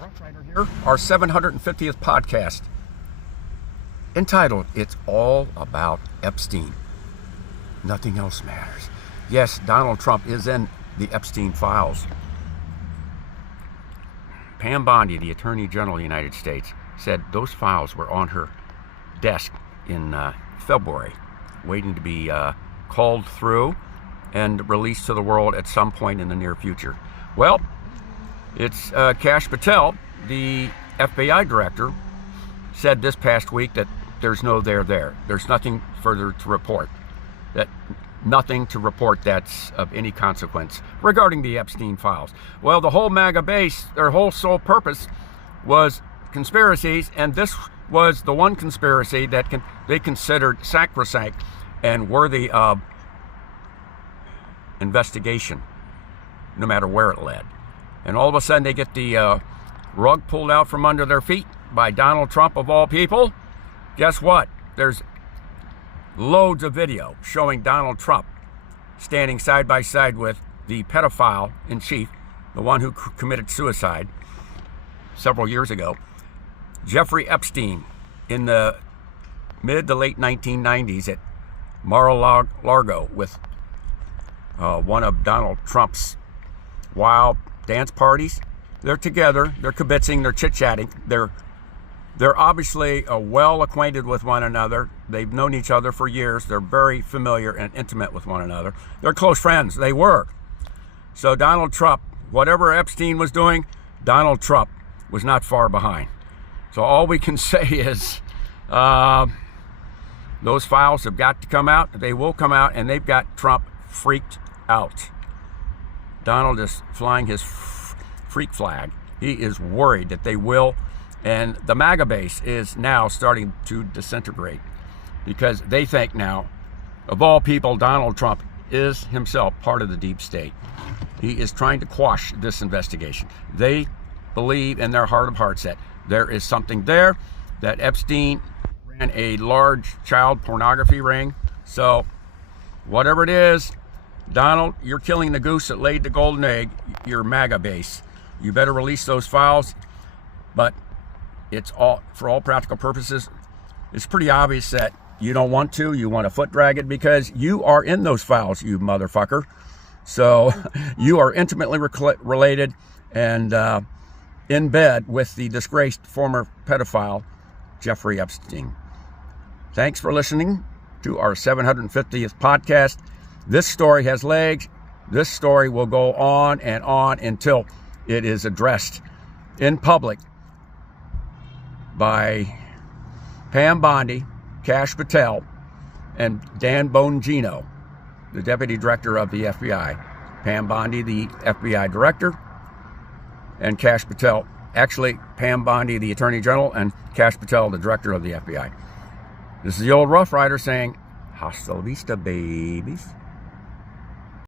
Rough Rider here, our 750th podcast, entitled, It's All About Epstein. Nothing else matters. Yes, Donald Trump is in the Epstein files. Pam Bondi, the Attorney General of the United States, said those files were on her desk in February, waiting to be called through and released to the world at some point in the near future. Well, it's Kash Patel, the FBI director, said this past week that there's no there. There's nothing further to report. Nothing to report that's of any consequence regarding the Epstein files. Well, the whole MAGA base, their whole sole purpose was conspiracies, and this was the one conspiracy that they considered sacrosanct and worthy of investigation, no matter where it led. And all of a sudden they get the rug pulled out from under their feet by Donald Trump, of all people. Guess what? There's loads of video showing Donald Trump standing side by side with the pedophile in chief, the one who committed suicide several years ago, Jeffrey Epstein, in the mid to late 1990s at Mar-a-Lago with one of Donald Trump's wild dance parties. They're together, they're kibitzing, they're chit-chatting, they're obviously well acquainted with one another. They've known each other for years. They're very familiar and intimate with one another. They're close friends. They were. So Donald Trump, whatever Epstein was doing, Donald Trump was not far behind. So all we can say is those files have got to come out. They will come out, and they've got Trump freaked out. Donald is flying his freak flag. He is worried that they will. And the MAGA base is now starting to disintegrate because they think now, of all people, Donald Trump is himself part of the deep state. He is trying to quash this investigation. They believe in their heart of hearts that there is something there, that Epstein ran a large child pornography ring. So whatever it is, Donald, you're killing the goose that laid the golden egg, your MAGA base. You better release those files. But it's all, for all practical purposes, it's pretty obvious that you don't want to. You want to foot drag it because you are in those files, you motherfucker. So you are intimately related and in bed with the disgraced former pedophile, Jeffrey Epstein. Thanks for listening to our 750th podcast. This story has legs. This story will go on until it is addressed in public by Pam Bondi, Kash Patel, and Dan Bongino, the Deputy Director of the FBI. Pam Bondi, the FBI Director, and Kash Patel, actually Pam Bondi, the Attorney General, and Kash Patel, the Director of the FBI. This is the old Rough Rider saying, hasta la vista, babies.